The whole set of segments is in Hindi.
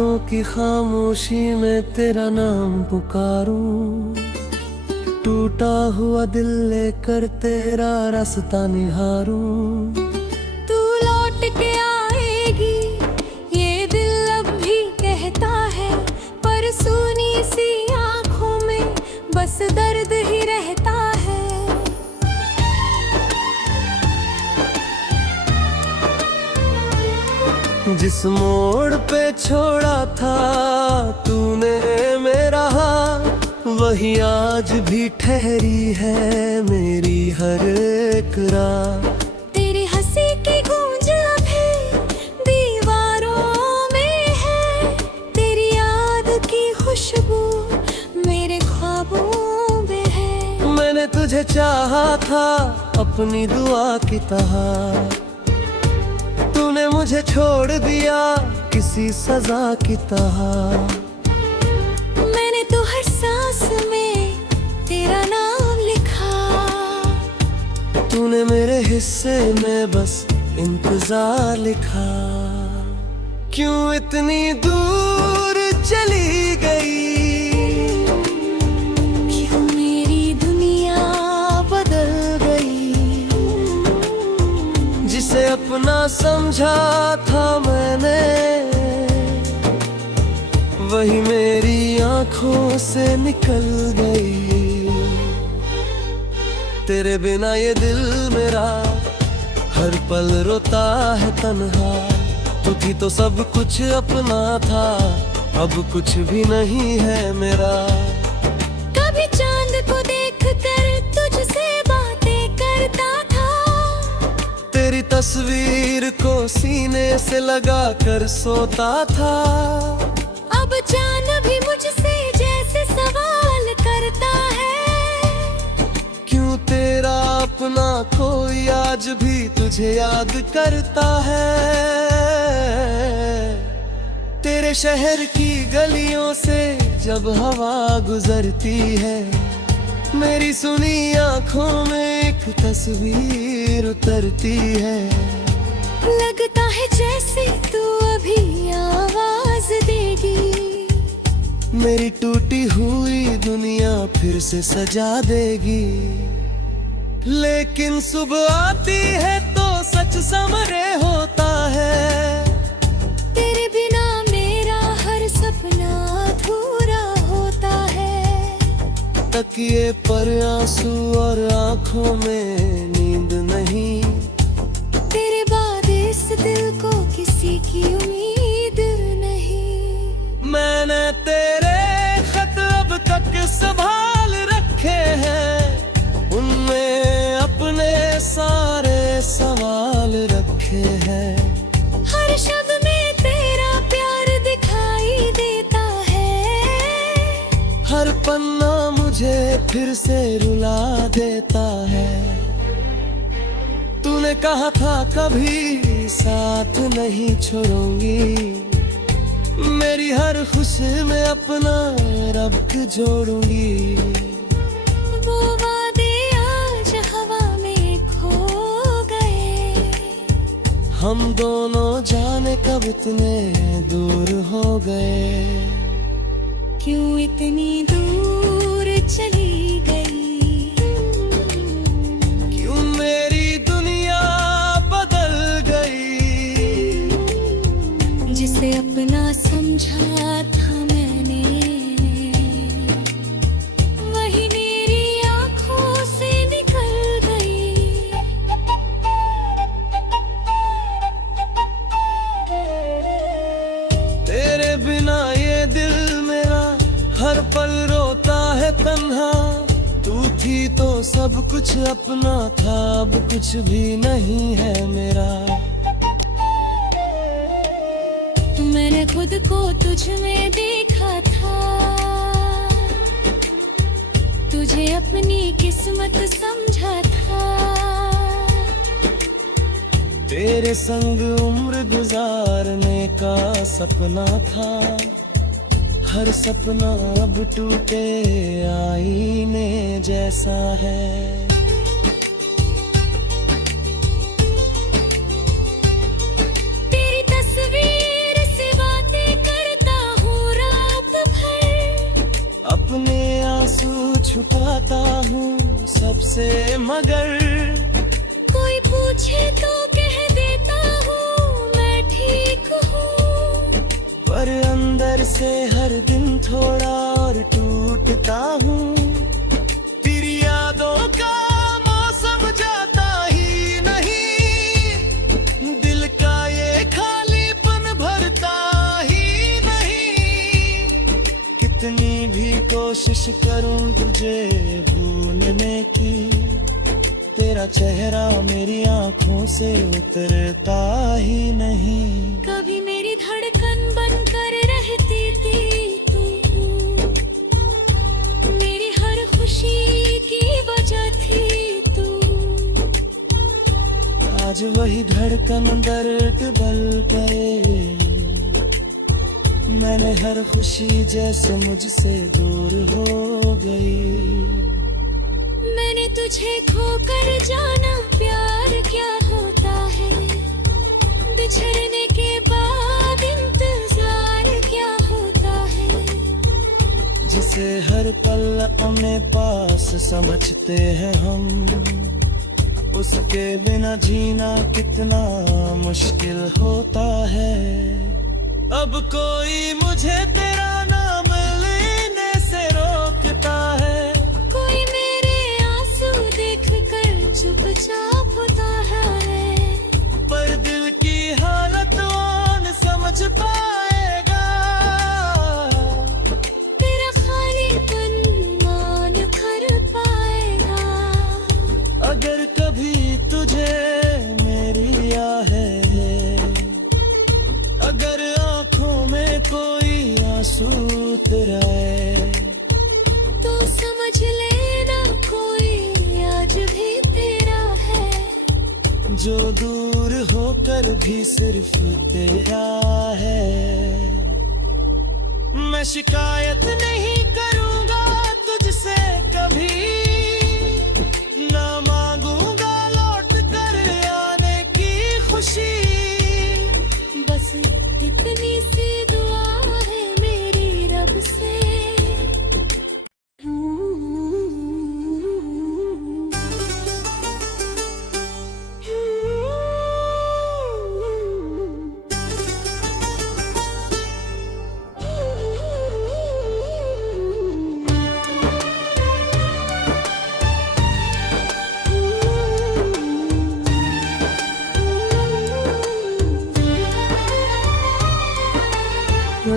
रातों की खामोशी में तेरा नाम पुकारूं, टूटा हुआ दिल लेकर तेरा रास्ता निहारूं। तू लौट के आएगी ये दिल अब भी कहता है, पर सुनी सी आंखों में बस दर्द ही रहता है। जिस मोड़ पे छोड़ा था तूने मेरा हाथ, वही आज भी ठहरी है मेरी हर एक रात। तेरी हंसी की गूंज अभी दीवारों में है, तेरी याद की खुशबू मेरे ख्वाबों में है। मैंने तुझे चाहा था अपनी दुआ की तरह, तूने मुझे छोड़ दिया किसी सजा की तरह। मैंने तो हर सांस में तेरा नाम लिखा, तूने मेरे हिस्से में बस इंतजार लिखा। क्यों इतनी दूर चली गई, क्यों मेरी दुनिया बदल गई। जिसे अपना समझा था मैंने, वही मेरी आंखों से निकल गई। तेरे बिना ये दिल मेरा हर पल रोता है तन्हा। तू थी तो सब कुछ अपना था, अब कुछ भी नहीं है मेरा। कभी चांद को देख कर तुझसे बातें करता था, तेरी तस्वीर को सीने से लगा कर सोता था। अब जान भी मुझसे जैसे सवाल करता है, क्यों तेरा अपना कोई आज भी तुझे याद करता है। तेरे शहर की गलियों से जब हवा गुजरती है, मेरी सुनी आंखों में एक तस्वीर उतरती है। लगता है जैसे तू अभी आवाज देगी, मेरी टूटी हुई दुनिया फिर से सजा देगी। लेकिन सुबह आती है तो सच समरे होता है। तेरे बिना मेरा हर सपना अधूरा होता है। तकिए पर आंसू और आंखों में नींद नहीं, तेरे बाद इस दिल को किसी की उम्मीद नहीं। मैंने तेरे खत अब तक संभाल रखे हैं, उनमें अपने सारे सवाल रखे हैं। हर शब्द में तेरा प्यार दिखाई देता है, हर पन्ना मुझे फिर से रुला देता है। तूने कहा था कभी साथ नहीं छोड़ूंगी, मेरी हर खुशी में अपना रब जोड़ूंगी। वो वादे आज हवा में खो गए, हम दोनों जाने कब इतने दूर हो गए। क्यों इतनी दूर चली गई, क्यों मेरी दुनिया बदल गई। जिसे अपना समझा था मैंने, वही मेरी आंखों से निकल गई। तेरे बिना ये दिल मेरा हर पल रोता है तन्हा। तू थी तो सब कुछ अपना था, अब कुछ भी नहीं है मेरा। मैंने खुद को तुझ में देखा था, तुझे अपनी किस्मत समझा था। तेरे संग उम्र गुजारने का सपना था, हर सपना अब टूटे आईने जैसा है। तेरी तस्वीर से बातें करता छुपाता हूँ सबसे, मगर कोई पूछे तो कह देता हूँ मैं ठीक हूँ। पर अंदर से हर दिन थोड़ा और टूटता हूँ। तेरी यादों का मौसम जाता ही नहीं, दिल का ये खालीपन भरता ही नहीं। कितनी भी कोशिश करूं तुझे भूलने की, तेरा चेहरा मेरी आंखों से उतरता ही नहीं। कभी मेरी धड़कन बनकर रहती थी तू, मेरी हर खुशी की वजह थी तू। आज वही धड़कन दर्द बल गए, मैंने हर खुशी जैसे मुझसे दूर हो गई। मैंने तुझे खोकर जाना प्यार क्या होता है, बिछड़ने के बाद इंतजार क्या होता है। जिसे हर पल अपने पास समझते हैं हम, उसके बिना जीना कितना मुश्किल होता है। अब कोई मुझे तेरा नाम लेने से रोकता है, कोई मेरे आंसू देख कर चुपचाप होता है। पर दिल की हालत कौन समझ पाएगा, तेरा खालीपन मान कर पाएगा। अगर कभी तुझे मेरी आहें है, अगर आंखों में कोई आंसू उतराए, तो समझ लेना कोई आज भी तेरा है, जो दूर होकर भी सिर्फ तेरा है। मैं शिकायत नहीं करूंगा तुझसे कभी, ना मांगूंगा लौट कर आने की खुशी। बस इतनी सी दुआ है मेरी रब से।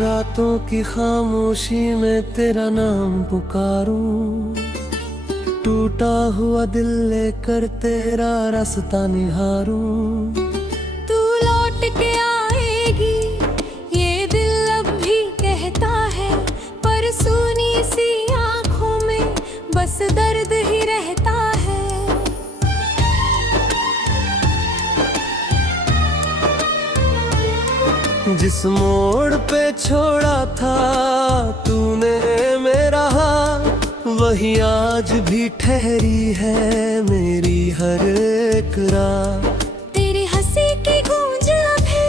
रातों की खामोशी में तेरा नाम पुकारूं, टूटा हुआ दिल लेकर तेरा रास्ता निहारूं। तू लौट के आएगी ये दिल अब भी कहता है, पर सुनी सी आंखों में बस दर्द ही रहता है। जिस मोड़ पे छोड़ा था तूने मेरा हाथ, वही आज भी ठहरी है मेरी हर एक रात। तेरी हंसी की गूंज अभी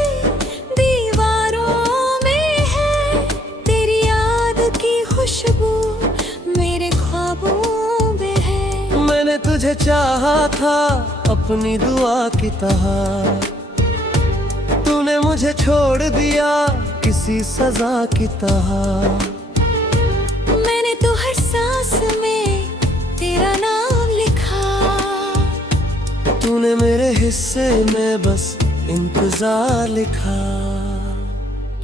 दीवारों में है, तेरी याद की खुशबू मेरे ख्वाबों में है। मैंने तुझे चाहा था अपनी दुआ की तरह, तूने मुझे छोड़ दिया किसी सजा की तरह। मैंने तो हर सांस में तेरा नाम लिखा, तूने मेरे हिस्से में बस इंतजार लिखा।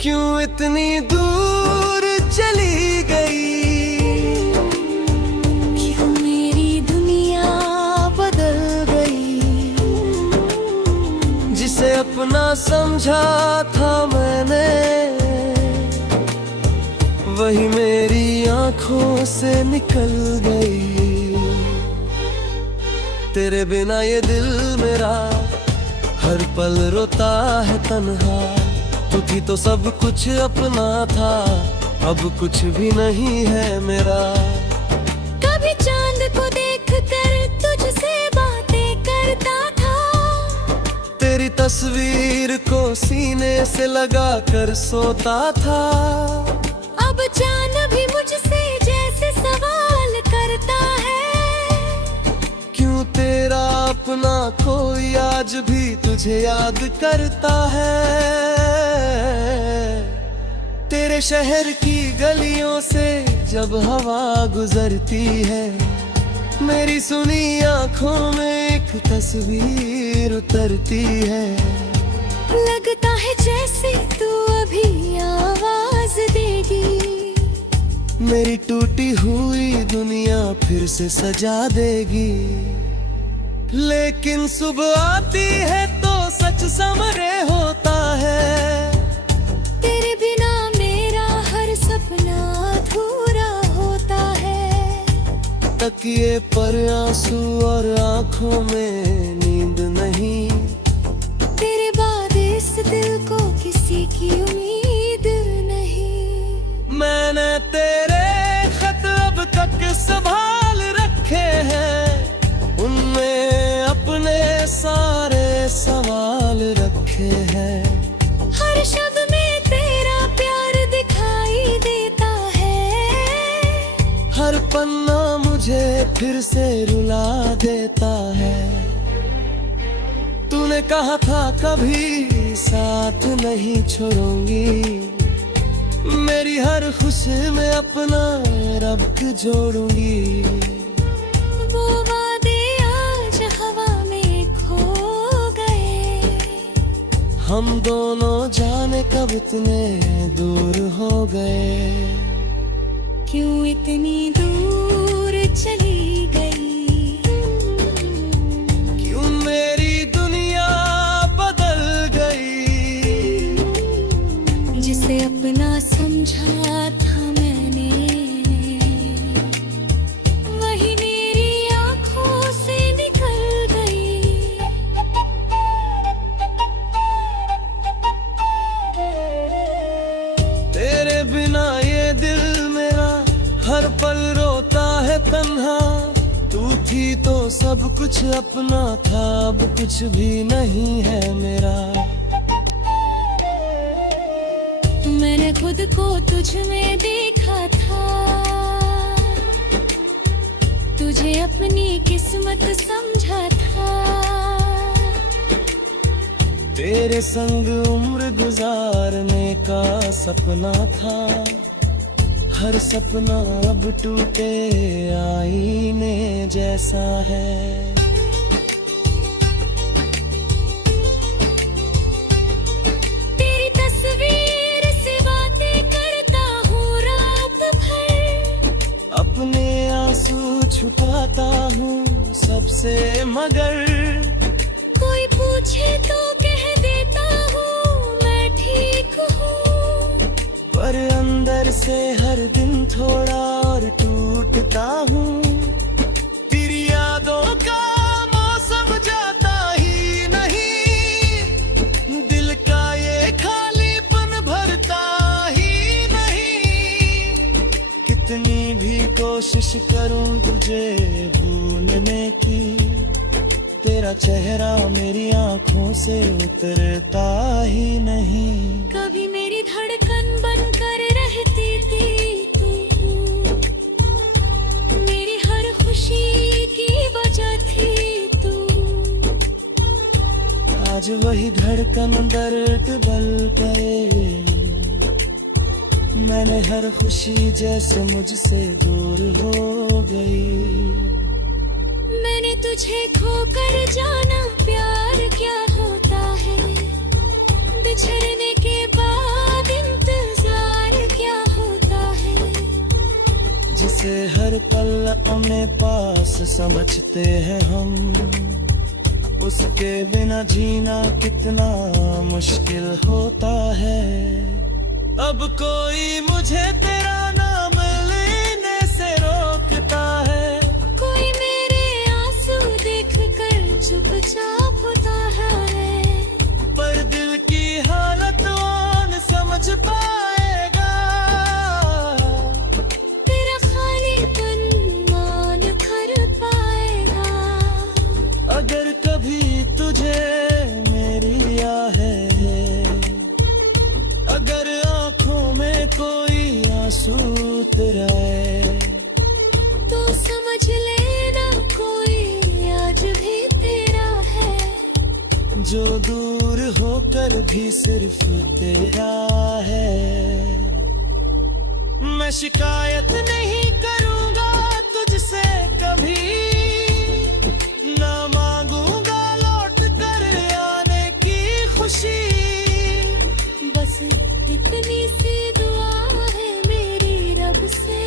क्यों इतनी दूर चली गई, क्यों मेरी दुनिया बदल गई। जिसे अपना समझा था मैंने, वही मेरी आंखों से निकल गई। तेरे बिना ये दिल मेरा हर पल रोता है तन्हा। तू थी तो सब कुछ अपना था, अब कुछ भी नहीं है मेरा। कभी चांद को देख कर तुझसे बातें करता था, तेरी तस्वीर को सीने से लगा कर सोता था। अब जान भी मुझसे जैसे सवाल करता आज भी तुझे याद करता है। तेरे शहर की गलियों से जब हवा गुजरती है, मेरी सुनी आंखों में एक तस्वीर उतरती है। लगता है जैसे तू अभी आवाज देगी, मेरी टूटी हुई दुनिया फिर से सजा देगी। लेकिन सुबह आती है तो सच समरे होता है। तेरे बिना मेरा हर सपना अधूरा होता है। तकिए पर आंसू और आंखों में नींद नहीं, तेरे बाद इस दिल को किसी की उम्मीद नहीं। मैंने तेरे खत अब तक संभाल रखे हैं, उनमें अपने सारे सवाल रखे हैं। हर शब्द में तेरा प्यार दिखाई देता है। हर पन्ना मुझे फिर से रुला देता है। तूने कहा था कभी साथ नहीं छोड़ूंगी, मेरी हर खुशी में अपना रब जोड़ूंगी। वो वादे आज हवा में खो गए। हम दोनों जाने कब इतने दूर हो गए। क्यों इतनी दूर चली गई? क्यों मेरी दुनिया बदल गई। जिसे अपना समझा था मैंने, वही मेरी आंखों से निकल गई। तेरे बिना ये दिल मेरा हर पल रोता है तन्हा। तू थी तो सब कुछ अपना था, अब कुछ भी नहीं है मेरा। मैंने खुद को तुझ में देखा था, तुझे अपनी किस्मत समझा था। तेरे संग उम्र गुजारने का सपना था, हर सपना अब टूटे आईने जैसा है। तेरी तस्वीर से बातें करता हूँ रात भर, अपने आंसू छुपाता हूँ सबसे, मगर कोई पूछे तो कह देता हूँ मैं ठीक हूँ। पर अंदर से हर दिन थोड़ा और टूटता हूँ। तेरी यादों का मौसम जाता ही नहीं, दिल का ये खालीपन भरता ही नहीं। कितनी भी कोशिश करूँ तुझे भूलने की, तेरा चेहरा मेरी आंखों से उतरता ही नहीं। कभी मेरी धड़कन बनकर रहती थी तू, मेरी हर खुशी की वजह थी तू। आज वही धड़कन दर्द बल गए, मैंने हर खुशी जैसे मुझसे दूर हो गई। मैंने तुझे खोकर जाना प्यार क्या होता है, बिछड़ने के बाद इंतजार क्या होता है। जिसे हर पल अपने पास समझते हैं हम, उसके बिना जीना कितना मुश्किल होता है। अब कोई मुझे तेरा नाम लेने से रोकता है, कोई मेरे आंसू देखकर चुपचाप होता है। पर दिल की हालत कौन समझ पाएगा। तेरा खालीपन मान कर पाएगा। अगर कभी तुझे मेरी आहे, अगर आंखों में कोई आंसू दूर होकर भी सिर्फ तेरा है। मैं शिकायत नहीं करूंगा तुझसे कभी, ना मांगूंगा लौट कर आने की खुशी। बस इतनी सी दुआ है मेरी रब से।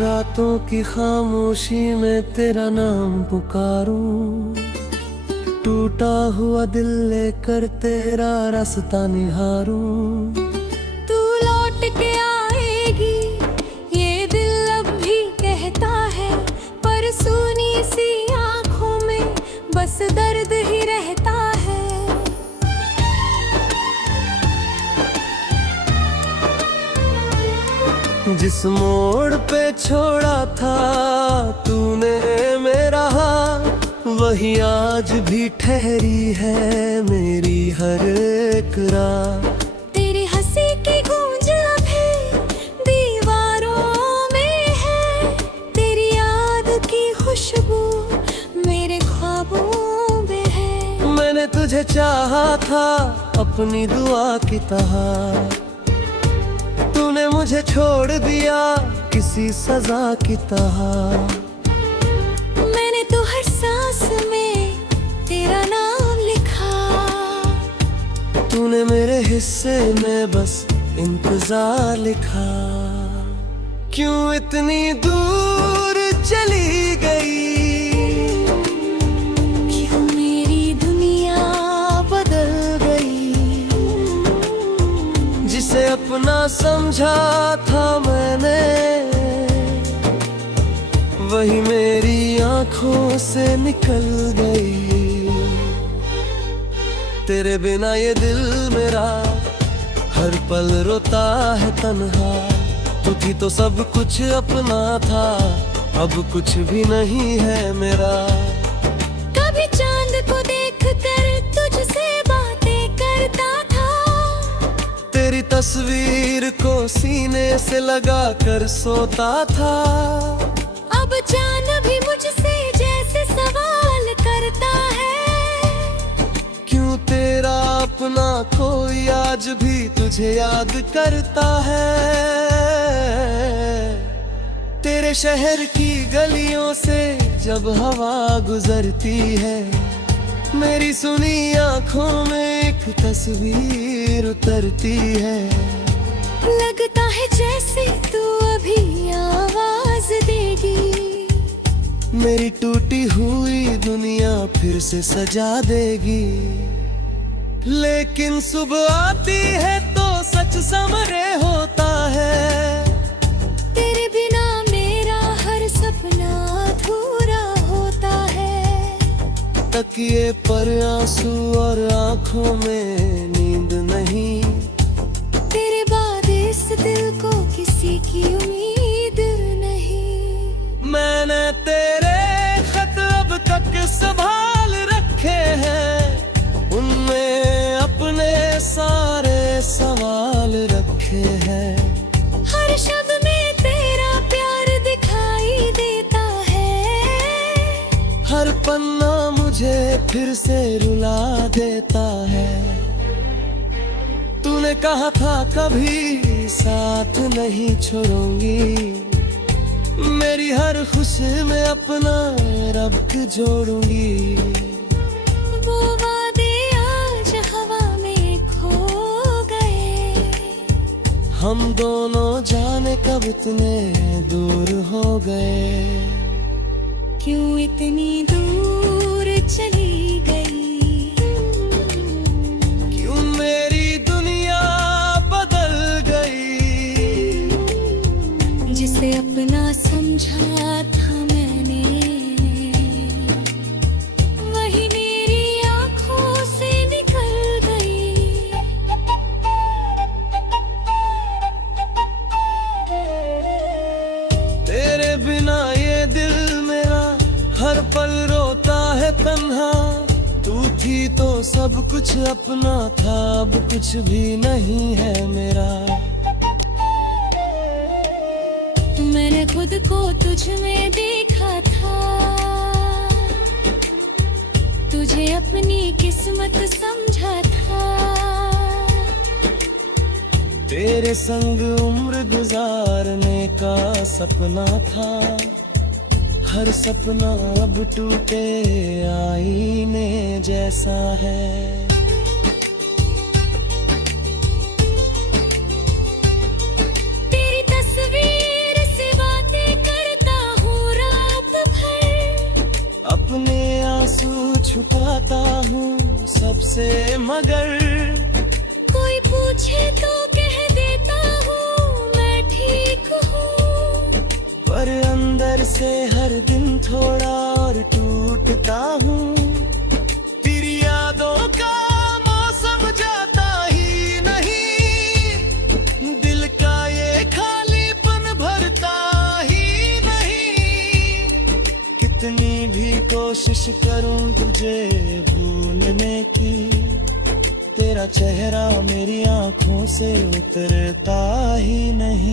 रातों की खामोशी में तेरा नाम पुकारूं, टूटा हुआ दिल लेकर तेरा रास्ता निहारूं। तू लौट के आएगी ये दिल अब भी कहता है, पर सुनी सी आंखों में बस दर्द ही रहता है। जिस मोड़ पे छोड़ा था तूने मेरा हाथ, वही आज भी ठहरी है मेरी हर एक रात। तेरी हंसी की गूंज अभी दीवारों में है, तेरी याद की खुशबू मेरे ख्वाबों में है। मैंने तुझे चाहा था अपनी दुआ की तरह, तूने मुझे छोड़ दिया किसी सजा की तरह। मैंने तो हर सांस में तेरा नाम लिखा, तूने मेरे हिस्से में बस इंतजार लिखा। क्यों इतनी दूर चली गई, क्यों मेरी दुनिया बदल गई। जिसे अपना समझा था मैंने, वही मेरी आंखों से निकल गई। तेरे बिना ये दिल मेरा हर पल रोता है तन्हा। तू थी तो सब कुछ अपना था, अब कुछ भी नहीं है मेरा। कभी चांद को देख कर तुझसे बातें करता था, तेरी तस्वीर को सीने से लगा कर सोता था। अब जान भी मुझसे जैसे सवाल करता है, क्यों तेरा अपना कोई आज भी तुझे याद करता है। तेरे शहर की गलियों से जब हवा गुजरती है, मेरी सुनी आंखों में एक तस्वीर उतरती है। लगता है जैसे तू अभी आवाज देगी, मेरी टूटी हुई दुनिया फिर से सजा देगी। लेकिन सुबह आती है तो सच समरे होता है। तेरे बिना मेरा हर सपना अधूरा होता है। तकिए पर आंसू और आंखों में नींद नहीं, तेरे बाद इस दिल को किसी की उम्मीद नहीं। मैंने तेरे खत अब तक संभाल रखे हैं, उनमें अपने सारे सवाल रखे हैं। हर शब्द में तेरा प्यार दिखाई देता है, हर पन्ना मुझे फिर से रुला देता है। तूने कहा था कभी साथ नहीं छोड़ूंगी, मेरी हर खुशी में अपना रब जोड़ूंगी। वो वादे आज हवा में खो गए, हम दोनों जाने कब इतने दूर हो गए। क्यों इतनी दूर चली गई, क्यों मेरी दुनिया बदल गई। जिसे अपना समझा था मैंने, वही मेरी आंखों से निकल गई। रोता है तन्हा, तू थी तो सब कुछ अपना था, अब कुछ भी नहीं है मेरा। मैंने खुद को तुझ में देखा था, तुझे अपनी किस्मत समझा था। तेरे संग उम्र गुजारने का सपना था, हर सपना अब टूटे आईने जैसा है। तेरी तस्वीर से बातें करता हूँ रात भर, अपने आंसू छुपाता हूँ सबसे, मगर कोई पूछे तो कह देता हूँ मैं ठीक हूँ। पर अंदर से हर दिन थोड़ा और टूटता हूँ। तेरी यादों का मौसम जाता ही नहीं, दिल का ये खालीपन भरता ही नहीं। कितनी भी कोशिश करूँ तुझे भूलने की, तेरा चेहरा मेरी आंखों से उतरता ही नहीं।